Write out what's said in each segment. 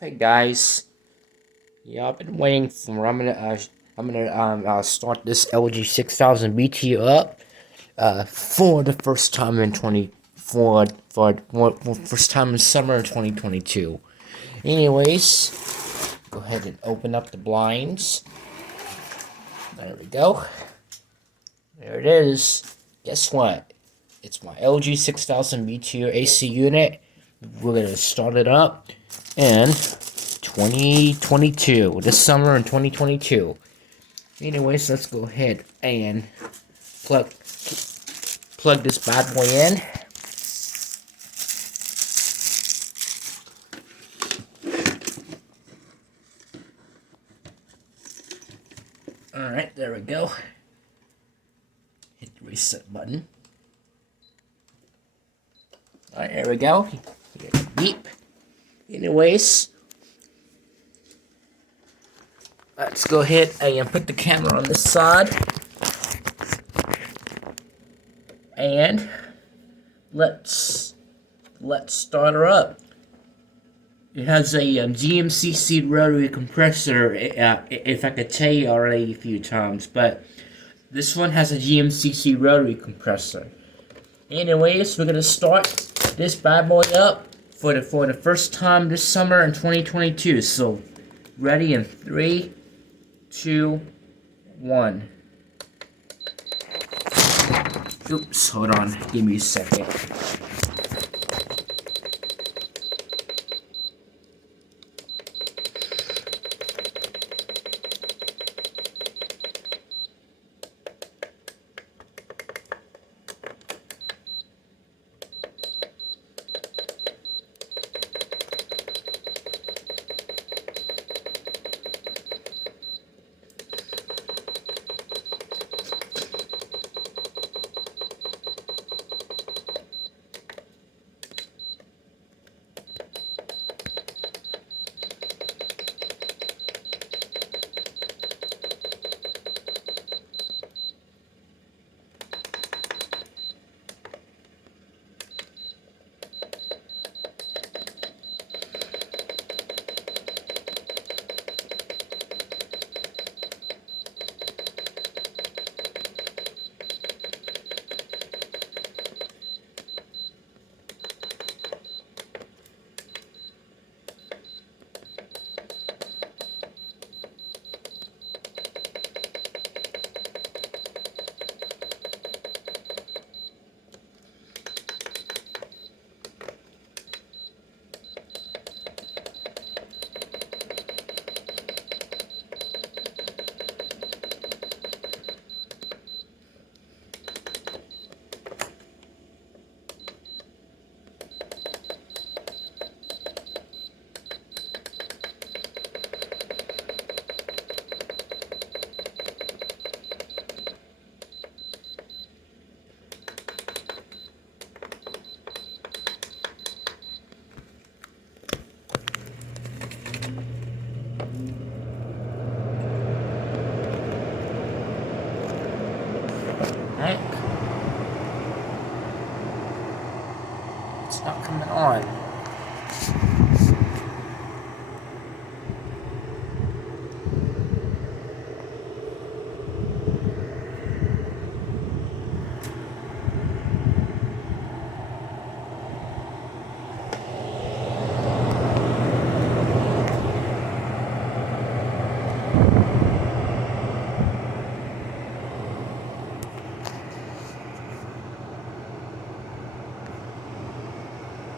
Hey guys, yeah, I've been waiting for. I'm gonna start this LG 6000 BTU up for the first time in 20 for first time in summer 2022. Anyways, go ahead and open up the blinds. There we go. There it is. Guess what? It's my LG 6000 BTU AC unit. We're gonna start it up and 2022, this summer in 2022. Anyways, let's go ahead and plug this bad boy in. Alright, there we go. Hit the reset button. Alright, there we go. Beep. Anyways, let's go ahead and put the camera on this side. And let's start her up. It has a GMCC rotary compressor, if I could tell you already a few times, but this one has a GMCC rotary compressor. Anyways, we're gonna start this bad boy up for the first time this summer in 2022. So, ready in 3, 2, 1. Oops, hold on, give me a second. Alright. It's not coming on.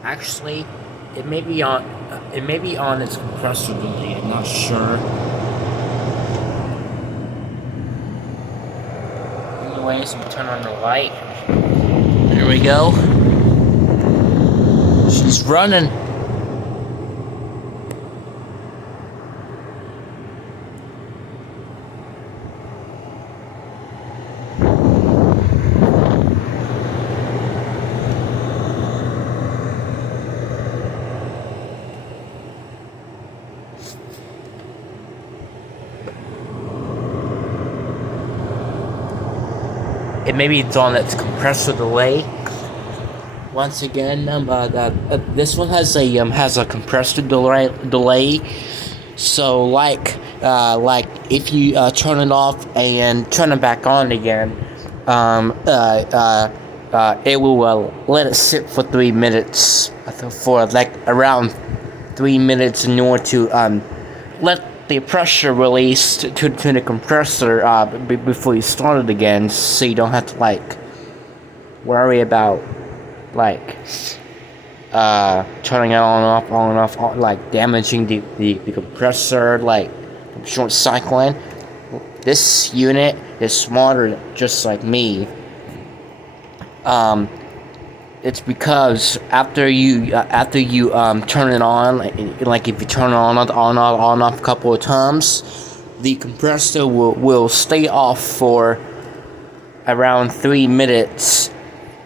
Actually, it may be on. It may be on its compressor delay. I'm not sure. Anyways, we turn on the light. There we go. She's running. It maybe it's on its compressor delay. once again, this one has a compressor delay. So like if you turn it off and turn it back on again, it will let it sit for 3 minutes, for like around 3 minutes, in order to let the pressure release to the compressor before you start it again, so you don't have to like worry about like turning it on and off, like damaging the compressor, like short cycling. This unit is smarter, just like me. It's because after you turn it on, like if you turn it on off a couple of times, the compressor will stay off for around 3 minutes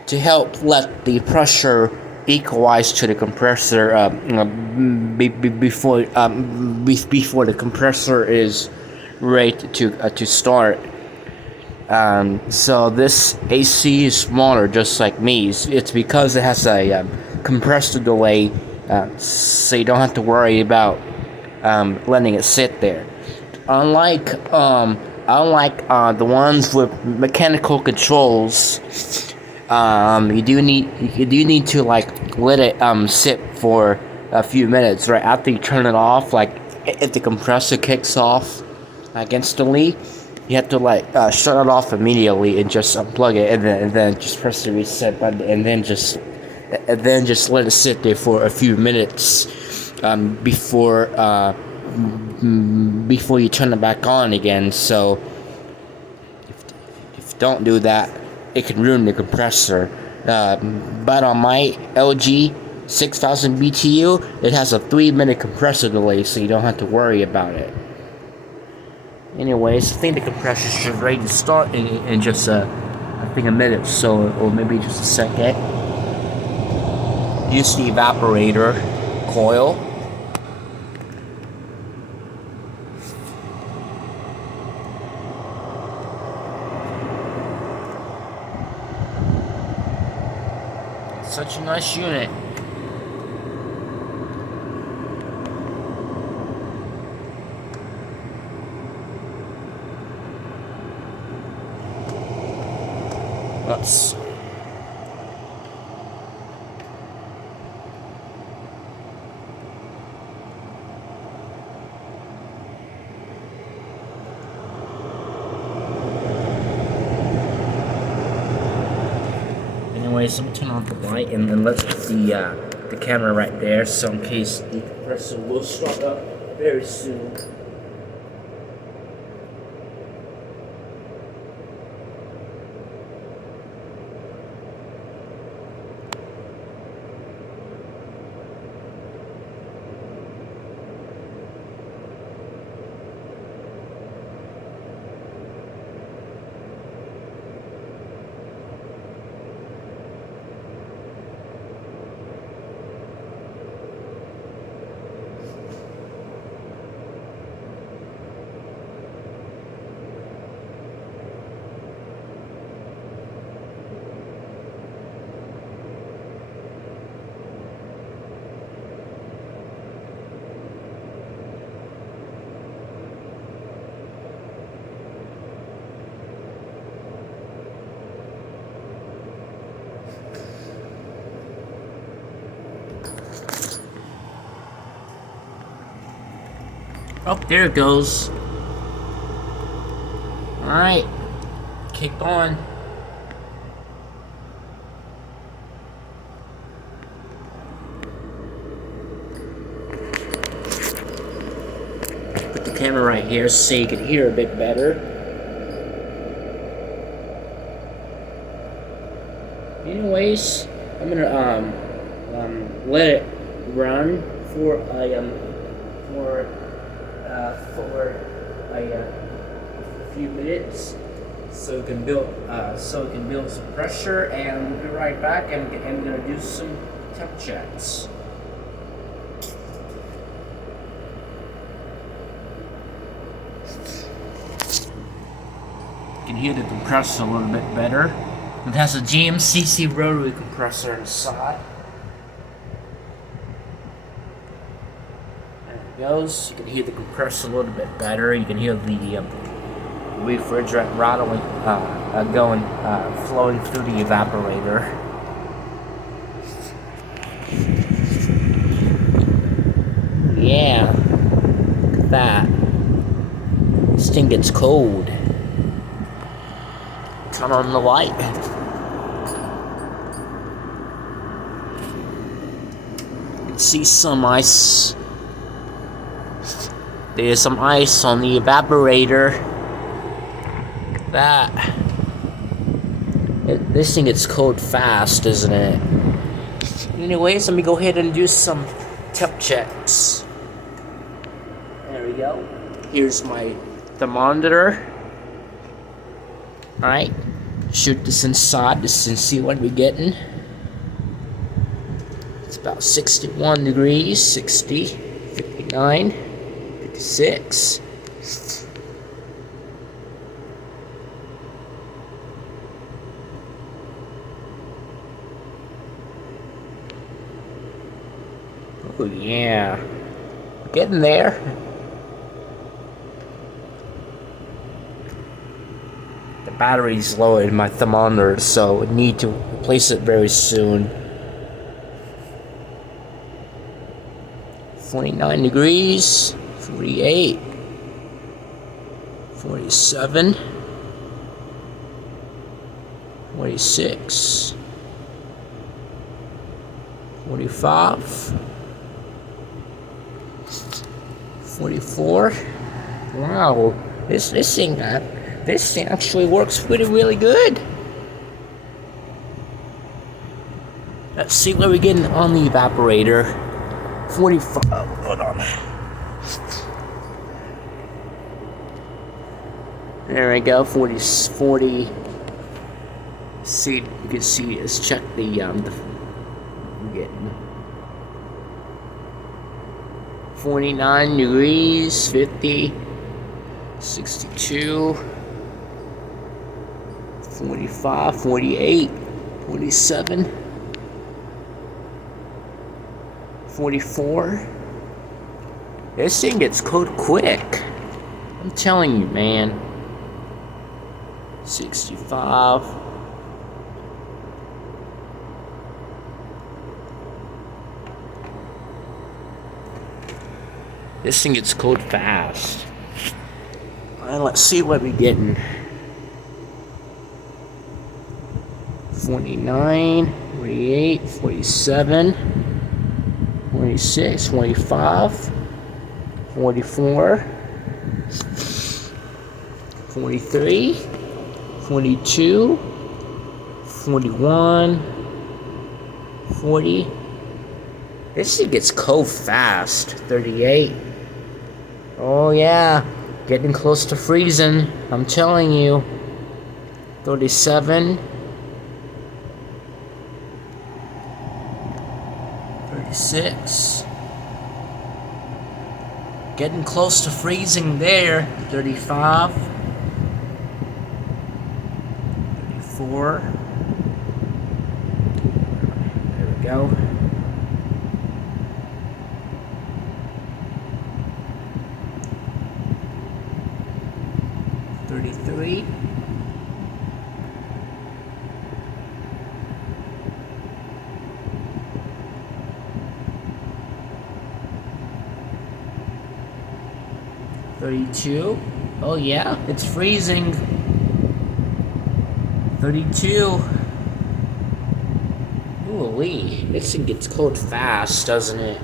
to help let the pressure equalize to the compressor before the compressor is ready to start. So this AC is smaller, just like me. It's because it has a compressor delay, so you don't have to worry about letting it sit there. Unlike the ones with mechanical controls, you do need to like let it sit for a few minutes right after you turn it off. Like if the compressor kicks off instantly, you have to like shut it off immediately and just unplug it, and then just press the reset button, and then just let it sit there for a few minutes before you turn it back on again. So if you don't do that, it can ruin the compressor. But on my LG 6000 BTU, it has a 3-minute compressor delay, so you don't have to worry about it. Anyways, I think the compressor should ready to start in just a minute or so, or maybe just a second. Use the evaporator coil. Such a nice unit. Let's anyways, I'm gonna turn off the light and then let's put the camera right there, so in case the compressor will start up very soon. Oh, there it goes. Alright. Kick on. Put the camera right here so you can hear a bit better. Anyways, I'm gonna let it run for a few minutes, so it can build some pressure, and we'll be right back. And I'm gonna do some temp checks. You can hear the compressor a little bit better. It has a GMCC rotary compressor inside. There it goes. You can hear the compressor a little bit better. You can hear the refrigerant rattling, flowing through the evaporator. Yeah, look at that. This thing gets cold. Turn on the light. You can see some ice. There's some ice on the evaporator. Look at that. This thing gets cold fast, isn't it? Anyways, let me go ahead and do some temp checks. There we go. Here's my thermometer. Alright. Shoot this inside just to see what we're getting. It's about 61 degrees, 60, 59, 56. Oh yeah. Getting there. The battery's low in my thermometer, so I need to replace it very soon. 49 degrees, 48, 47, 46, 45, 44. Wow, this thing actually works really good. Let's see what we're getting on the evaporator. 45. Hold on. There we go. 40. See, you can see. Let's check the we're getting 49 degrees, 50, 62, 45, 48, 47, 44. This thing gets cold quick. I'm telling you, man. 65. This thing gets cold fast. And let's see what we're getting. 49, 48, 47, 46, 45, 44, 43, 42, 41, 40. This shit gets cold fast. 38. Oh yeah, getting close to freezing. I'm telling you. 37. 36. Getting close to freezing there. 35. 34. There we go. 33. 32. Oh yeah, it's freezing. 32. Ooh-wee. This thing gets cold fast, doesn't it?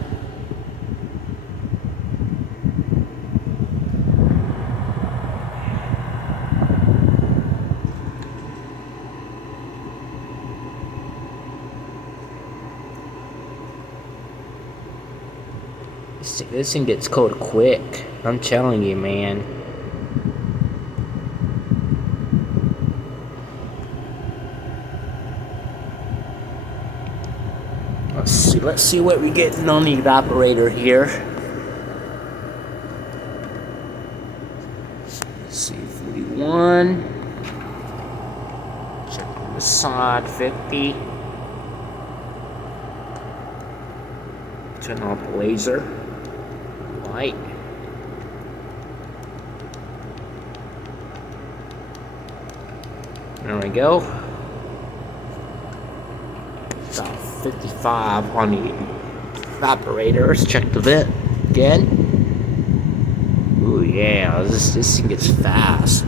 This thing gets cold quick. I'm telling you, man. Let's see what we're getting on the evaporator here. Let's see, 41. Check the Side 50. Turn on the laser light. There we go. About 55 on the evaporator. Let's check the vent again. Ooh yeah, this thing gets fast.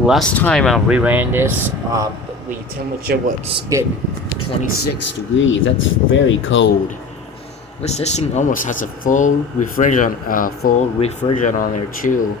Last time I reran this, the temperature was getting 26 degrees. That's very cold. This thing almost has a full refrigerant on there too.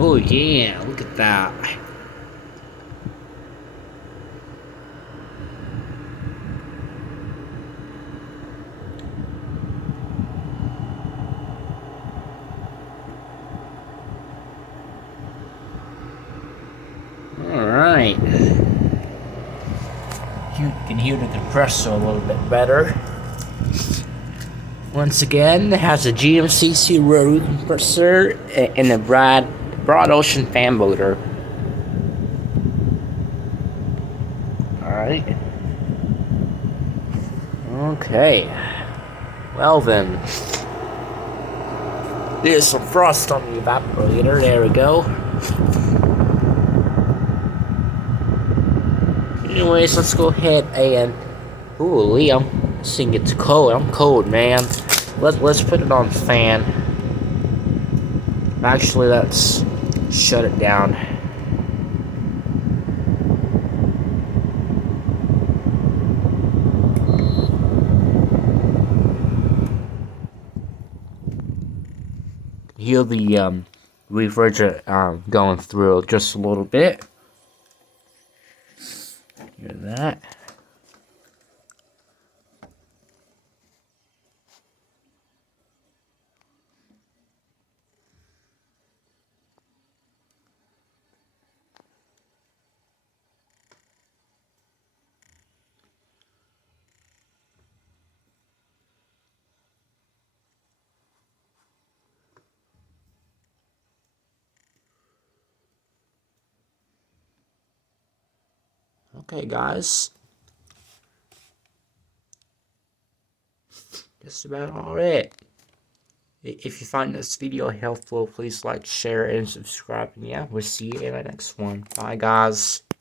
Oh yeah, look at that. Alright. You can hear the compressor a little bit better. Once again, it has a GMCC rotary compressor and a broad ocean fan motor. Alright. Okay. Well then. There's some frost on the evaporator. There we go. Anyways, let's go ahead and... Ooh, Liam. This thing gets cold. I'm cold, man. Let's put it on fan. Actually, let's shut it down. Hear the refrigerant going through just a little bit. Hear that. Okay, guys. Just about alright. If you find this video helpful, please like, share, and subscribe. And yeah, we'll see you in the next one. Bye, guys.